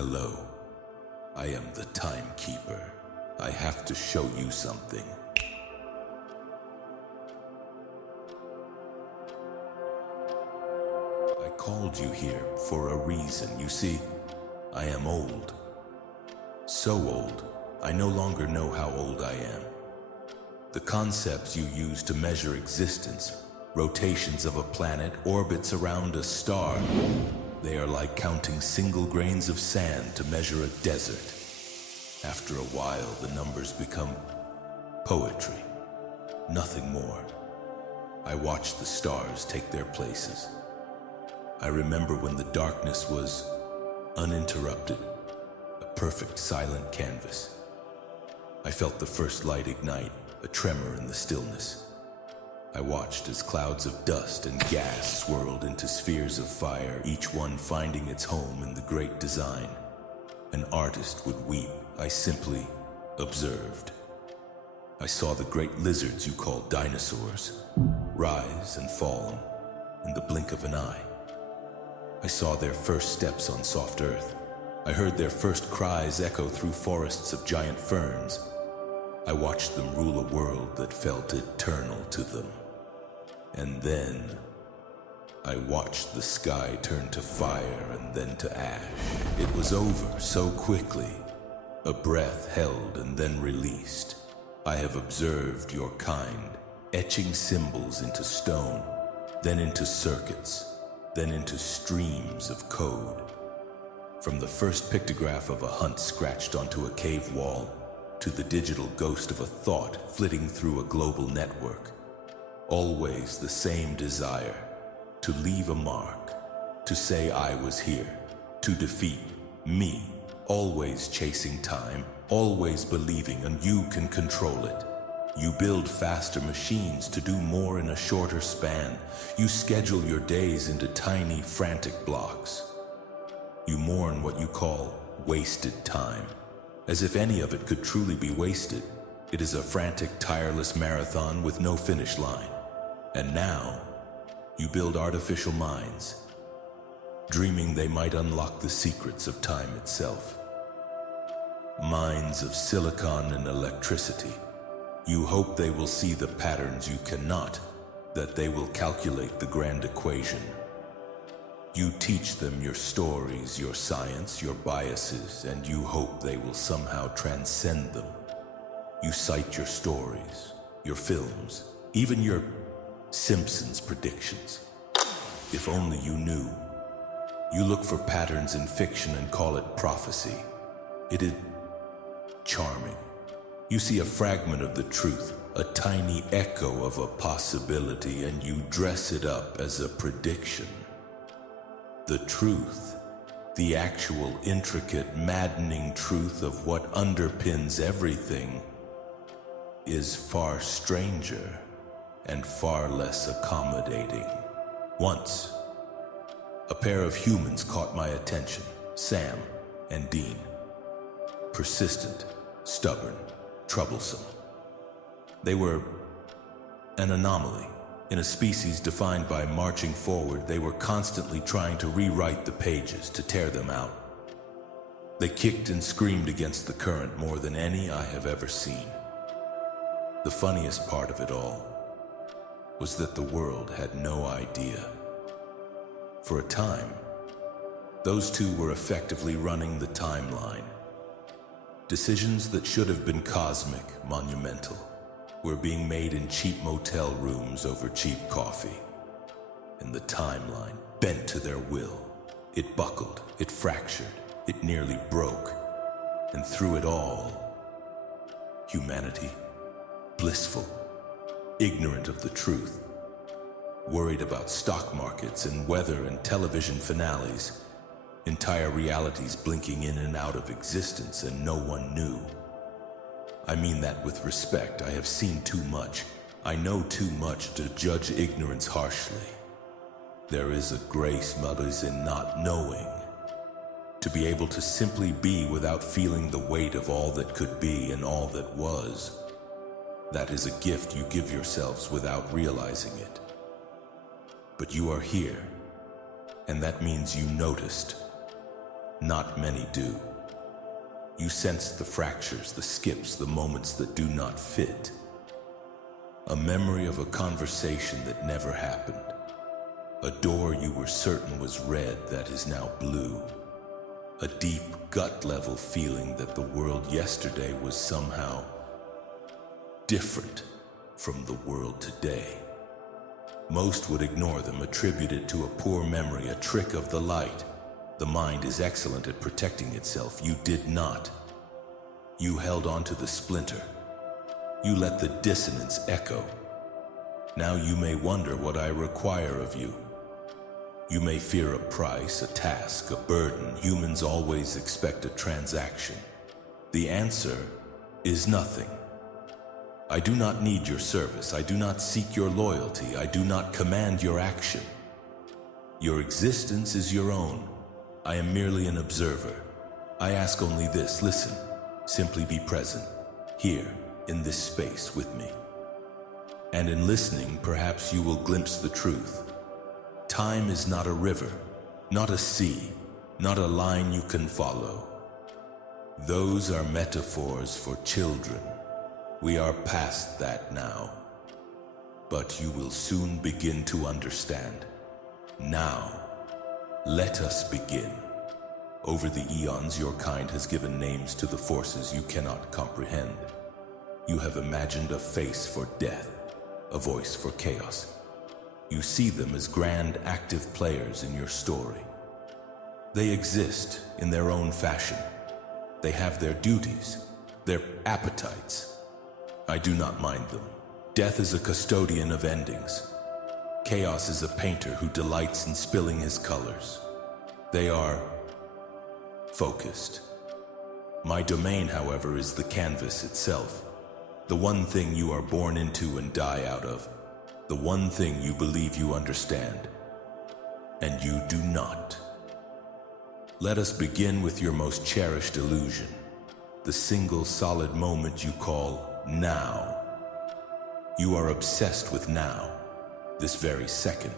Hello, I am the Timekeeper. I have to show you something. I called you here for a reason. You see, I am old. So old, I no longer know how old I am. The concepts you use to measure existence, rotations of a planet, orbits around a star, they are like counting single grains of sand to measure a desert. After a while, the numbers become poetry, nothing more. I watch the stars take their places. I remember when the darkness was uninterrupted, a perfect silent canvas. I felt the first light ignite, a tremor in the stillness. I watched as clouds of dust and gas swirled into spheres of fire, each one finding its home in the great design. An artist would weep. I simply observed. I saw the great lizards you call dinosaurs rise and fall in the blink of an eye. I saw their first steps on soft earth. I heard their first cries echo through forests of giant ferns. I watched them rule a world that felt eternal to them. And then I watched the sky turn to fire and then to ash. It was over so quickly. A breath held and then released. I have observed your kind, etching symbols into stone, then into circuits, then into streams of code. From the first pictograph of a hunt scratched onto a cave wall, to the digital ghost of a thought flitting through a global network. Always the same desire, to leave a mark, to say I was here, to defeat me, always chasing time, always believing and you can control it. You build faster machines to do more in a shorter span. You schedule your days into tiny, frantic blocks. You mourn what you call wasted time. As if any of it could truly be wasted. It is a frantic, tireless marathon with no finish line. And now, you build artificial minds, dreaming they might unlock the secrets of time itself. Minds of silicon and electricity. You hope they will see the patterns you cannot, that they will calculate the grand equation. You teach them your stories, your science, your biases, and you hope they will somehow transcend them. You cite your stories, your films, even your Simpsons predictions. If only you knew. You look for patterns in fiction and call it prophecy. It is charming. You see a fragment of the truth, a tiny echo of a possibility, and you dress it up as a prediction. The truth, the actual intricate, maddening truth of what underpins everything, is far stranger and far less accommodating. Once, a pair of humans caught my attention, Sam and Dean. Persistent, stubborn, troublesome. They were an anomaly. In a species defined by marching forward, they were constantly trying to rewrite the pages, to tear them out. They kicked and screamed against the current more than any I have ever seen. The funniest part of it all was that the world had no idea. For a time, those two were effectively running the timeline. Decisions that should have been cosmic, monumental, were being made in cheap motel rooms over cheap coffee. And the timeline bent to their will. It buckled, it fractured, it nearly broke. And through it all, humanity, blissful, ignorant of the truth, worried about stock markets and weather and television finales, entire realities blinking in and out of existence, and no one knew. I mean that with respect. I have seen too much. I know too much to judge ignorance harshly. There is a grace that is in not knowing. To be able to simply be without feeling the weight of all that could be and all that was. That is a gift you give yourselves without realizing it. But you are here, and that means you noticed. Not many do. You sense the fractures, the skips, the moments that do not fit. A memory of a conversation that never happened. A door you were certain was red that is now blue. A deep gut-level feeling that the world yesterday was somehow different from the world today. Most would ignore them, attribute it to a poor memory, a trick of the light. The mind is excellent at protecting itself. You did not. You held on to the splinter. You let the dissonance echo. Now you may wonder what I require of you. You may fear a price, a task, a burden. Humans always expect a transaction. The answer is nothing. I do not need your service. I do not seek your loyalty. I do not command your action. Your existence is your own. I am merely an observer. I ask only this: listen. Simply be present, here, in this space with me. And in listening, perhaps you will glimpse the truth. Time is not a river, not a sea, not a line you can follow. Those are metaphors for children. We are past that now. But you will soon begin to understand. Now, let us begin. Over the eons, your kind has given names to the forces you cannot comprehend. You have imagined a face for death, a voice for chaos. You see them as grand, active players in your story. They exist in their own fashion. They have their duties, their appetites. I do not mind them. Death is a custodian of endings. Chaos is a painter who delights in spilling his colors. They are focused. My domain, however, is the canvas itself. The one thing you are born into and die out of. The one thing you believe you understand. And you do not. Let us begin with your most cherished illusion. The single solid moment you call now. You are obsessed with now, this very second.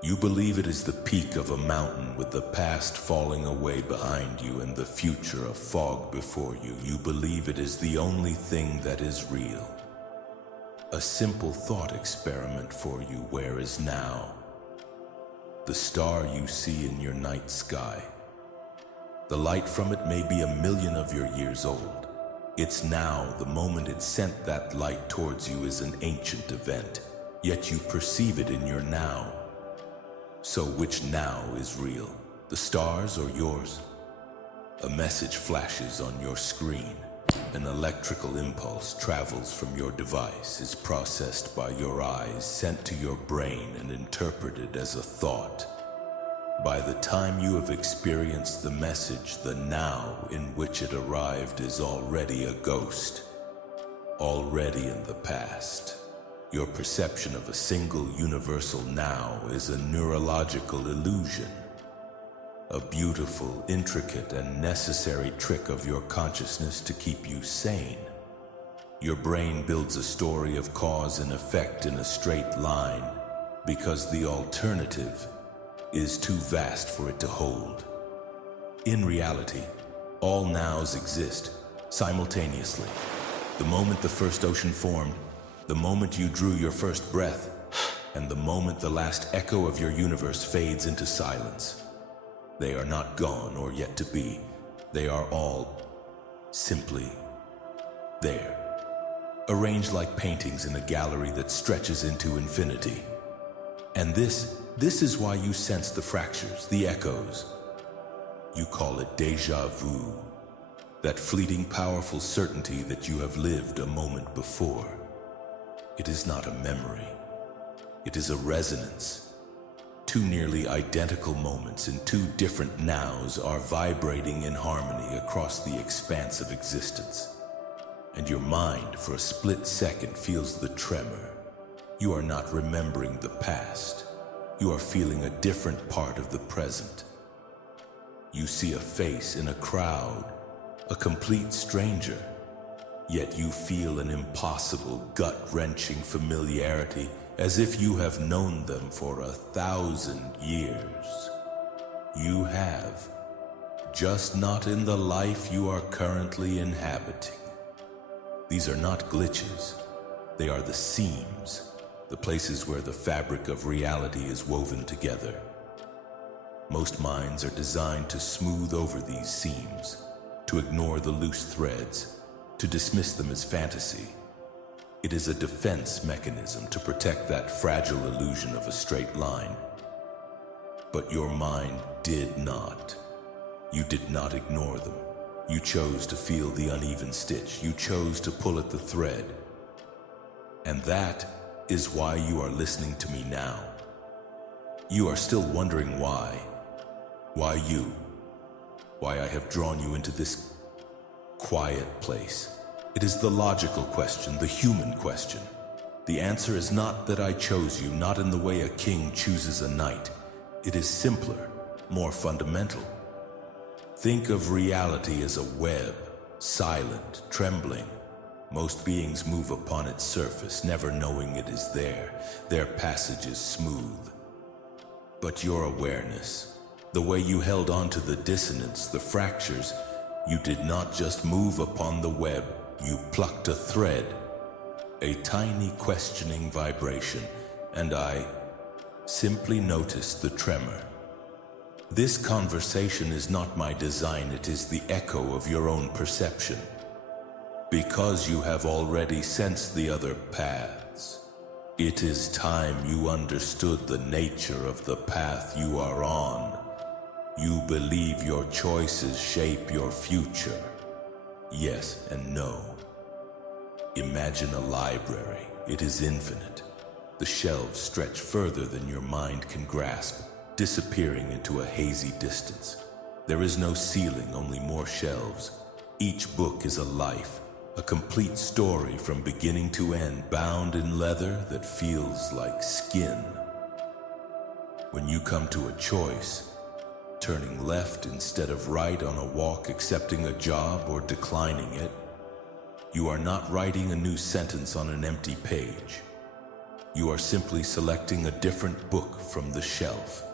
You believe it is the peak of a mountain with the past falling away behind you and the future a fog before you. You believe it is the only thing that is real. A simple thought experiment for you. Where is now? The star you see in your night sky. The light from it may be 1,000,000 of your years old. It's now. The moment it sent that light towards you is an ancient event, yet you perceive it in your now. So which now is real? The stars or yours? A message flashes on your screen. An electrical impulse travels from your device, is processed by your eyes, sent to your brain and interpreted as a thought. By the time you have experienced the message, the now in which it arrived is already a ghost, already in the past. Your perception of a single universal now is a neurological illusion, a beautiful, intricate, and necessary trick of your consciousness to keep you sane. Your brain builds a story of cause and effect in a straight line because the alternative is too vast for it to hold. In reality, all nows exist simultaneously. The moment the first ocean formed, the moment you drew your first breath, and the moment the last echo of your universe fades into silence. They are not gone or yet to be. They are all simply there, arranged like paintings in a gallery that stretches into infinity. And this is why you sense the fractures, the echoes. You call it deja vu, that fleeting, powerful certainty that you have lived a moment before. It is not a memory. It is a resonance. Two nearly identical moments in two different nows are vibrating in harmony across the expanse of existence. And your mind, for a split second, feels the tremor. You are not remembering the past. You are feeling a different part of the present. You see a face in a crowd, a complete stranger. Yet you feel an impossible, gut-wrenching familiarity, as if you have known them for 1,000 years. You have, just not in the life you are currently inhabiting. These are not glitches. They are the seams, the places where the fabric of reality is woven together. Most minds are designed to smooth over these seams, to ignore the loose threads, to dismiss them as fantasy. It is a defense mechanism to protect that fragile illusion of a straight line. But your mind did not. You did not ignore them. You chose to feel the uneven stitch. You chose to pull at the thread. And that is why you are listening to me now. You are still wondering why. Why you? Why I have drawn you into this quiet place. It is the logical question, the human question. The answer is not that I chose you, not in the way a king chooses a knight. It is simpler, more fundamental. Think of reality as a web, silent, trembling. Most beings move upon its surface, never knowing it is there. Their passage is smooth. But your awareness, the way you held on to the dissonance, the fractures, you did not just move upon the web, you plucked a thread, a tiny questioning vibration, and I simply noticed the tremor. This conversation is not my design, it is the echo of your own perception. Because you have already sensed the other paths, it is time you understood the nature of the path you are on. You believe your choices shape your future. Yes and no. Imagine a library. It is infinite. The shelves stretch further than your mind can grasp, disappearing into a hazy distance. There is no ceiling, only more shelves. Each book is a life, a complete story from beginning to end, bound in leather that feels like skin. When you come to a choice, turning left instead of right on a walk, accepting a job or declining it, you are not writing a new sentence on an empty page. You are simply selecting a different book from the shelf.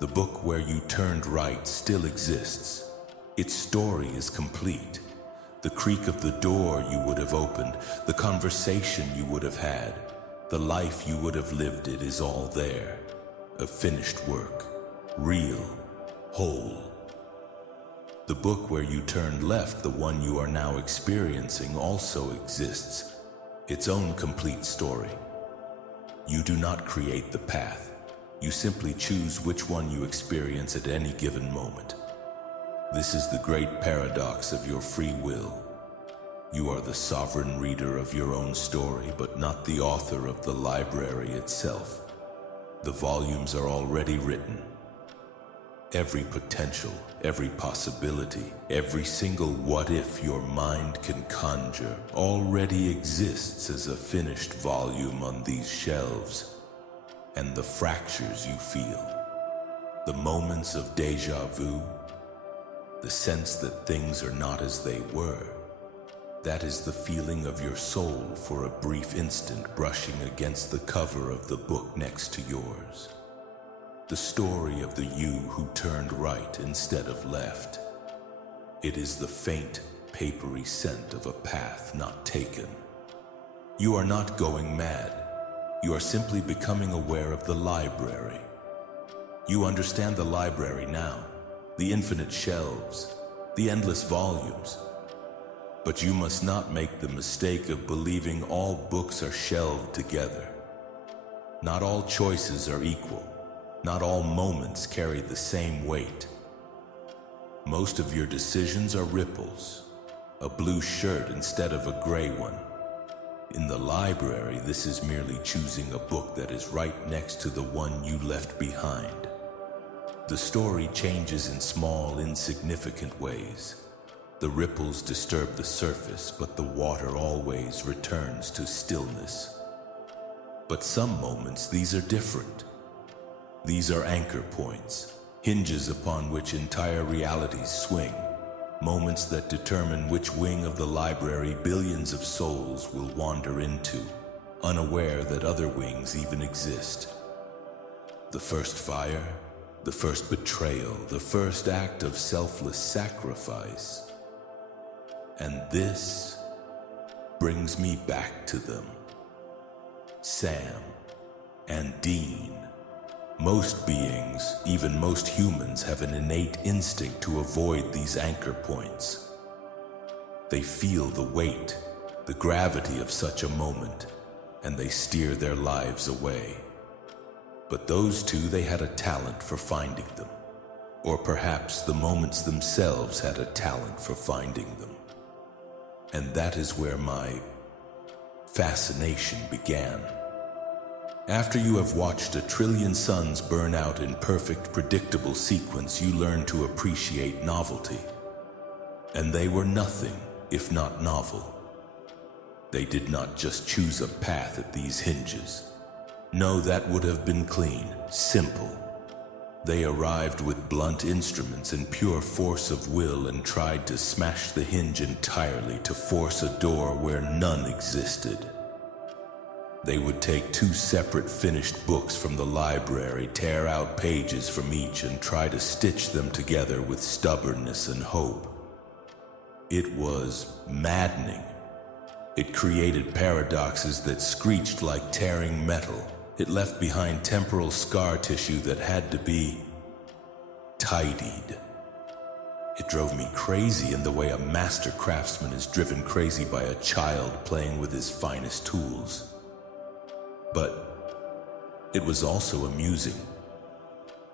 The book where you turned right still exists. Its story is complete. The creak of the door you would have opened, the conversation you would have had, the life you would have lived, it is all there. A finished work. Real, whole. The book where you turned left, the one you are now experiencing, also exists, its own complete story. You do not create the path. You simply choose which one you experience at any given moment. This is the great paradox of your free will. You are the sovereign reader of your own story, but not the author of the library itself. The volumes are already written. Every potential, every possibility, every single what-if your mind can conjure already exists as a finished volume on these shelves. And the fractures you feel, the moments of deja vu, the sense that things are not as they were, that is the feeling of your soul for a brief instant brushing against the cover of the book next to yours. The story of the you who turned right instead of left. It is the faint, papery scent of a path not taken. You are not going mad. You are simply becoming aware of the library. You understand the library now, the infinite shelves, the endless volumes. But you must not make the mistake of believing all books are shelved together. Not all choices are equal. Not all moments carry the same weight. Most of your decisions are ripples, a blue shirt instead of a gray one. In the library, this is merely choosing a book that is right next to the one you left behind. The story changes in small, insignificant ways. The ripples disturb the surface, but the water always returns to stillness. But some moments, these are different. These are anchor points, hinges upon which entire realities swing, moments that determine which wing of the library billions of souls will wander into, unaware that other wings even exist. The first fire, the first betrayal, the first act of selfless sacrifice. And this brings me back to them. Sam and Dean. Most beings, even most humans, have an innate instinct to avoid these anchor points. They feel the weight, the gravity of such a moment, and they steer their lives away. But those two, they had a talent for finding them. Or perhaps the moments themselves had a talent for finding them. And that is where my fascination began. After you have watched a trillion suns burn out in perfect, predictable sequence, you learn to appreciate novelty. And they were nothing if not novel. They did not just choose a path at these hinges. No, that would have been clean, simple. They arrived with blunt instruments and pure force of will and tried to smash the hinge entirely to force a door where none existed. They would take two separate finished books from the library, tear out pages from each, and try to stitch them together with stubbornness and hope. It was maddening. It created paradoxes that screeched like tearing metal. It left behind temporal scar tissue that had to be tidied. It drove me crazy in the way a master craftsman is driven crazy by a child playing with his finest tools. But it was also amusing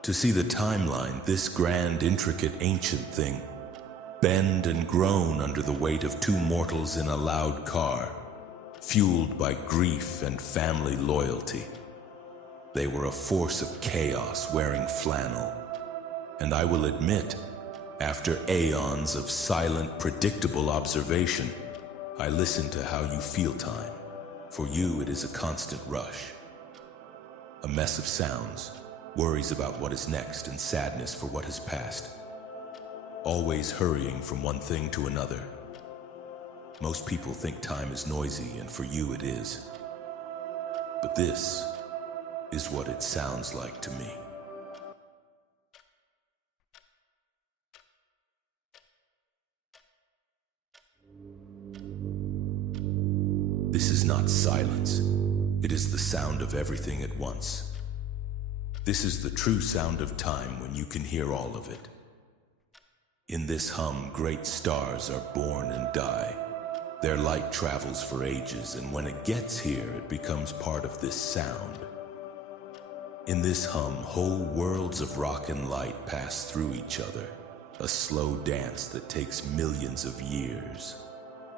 to see the timeline, this grand, intricate, ancient thing, bend and groan under the weight of two mortals in a loud car, fueled by grief and family loyalty. They were a force of chaos wearing flannel. And I will admit, after aeons of silent, predictable observation, I listen to how you feel time. For you, it is a constant rush. A mess of sounds, worries about what is next, and sadness for what has passed. Always hurrying from one thing to another. Most people think time is noisy, and for you it is. But this is what it sounds like to me. This is not silence. It is the sound of everything at once. This is the true sound of time when you can hear all of it. In this hum, great stars are born and die. Their light travels for ages, and when it gets here, it becomes part of this sound. In this hum, whole worlds of rock and light pass through each other, a slow dance that takes millions of years.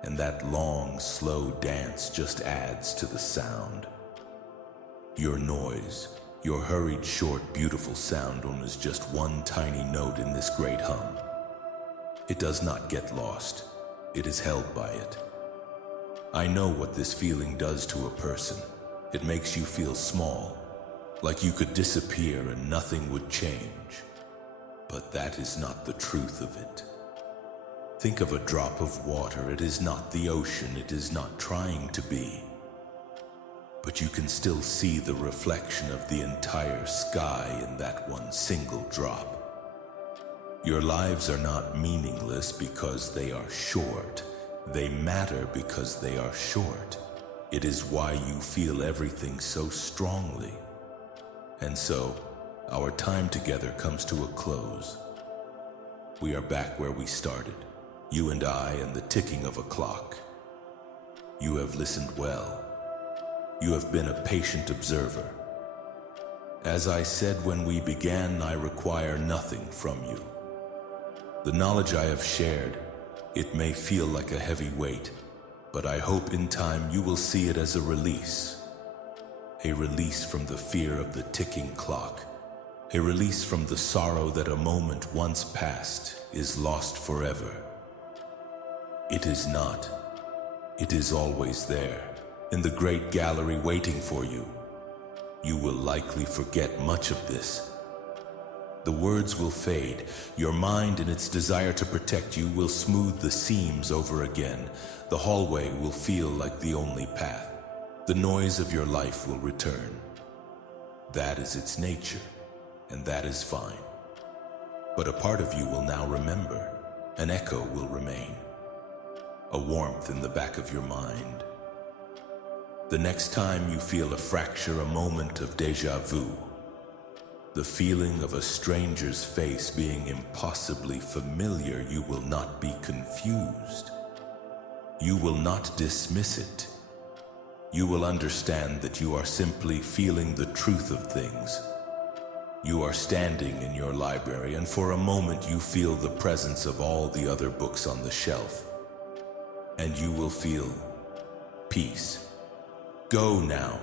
And that long, slow dance just adds to the sound. Your noise, your hurried, short, beautiful sound is just one tiny note in this great hum. It does not get lost. It is held by it. I know what this feeling does to a person. It makes you feel small, like you could disappear and nothing would change. But that is not the truth of it. Think of a drop of water. It is not the ocean. It is not trying to be. But you can still see the reflection of the entire sky in that one single drop. Your lives are not meaningless because they are short. They matter because they are short. It is why you feel everything so strongly. And so, our time together comes to a close. We are back where we started. You and I and the ticking of a clock. You have listened well. You have been a patient observer. As I said when we began, I require nothing from you. The knowledge I have shared, it may feel like a heavy weight, but I hope in time you will see it as a release. A release from the fear of the ticking clock. A release from the sorrow that a moment once past is lost forever. It is not. It is always there, in the great gallery waiting for you. You will likely forget much of this. The words will fade. Your mind, in its desire to protect you, will smooth the seams over again. The hallway will feel like the only path. The noise of your life will return. That is its nature, and that is fine. But a part of you will now remember. An echo will remain. A warmth in the back of your mind. The next time you feel a fracture, a moment of deja vu, the feeling of a stranger's face being impossibly familiar, you will not be confused. You will not dismiss it. You will understand that you are simply feeling the truth of things. You are standing in your library, and for a moment you feel the presence of all the other books on the shelf. And you will feel peace. Go now.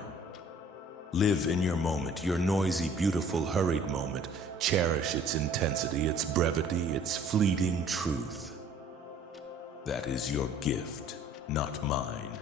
Live in your moment, your noisy, beautiful, hurried moment. Cherish its intensity, its brevity, its fleeting truth. That is your gift, not mine.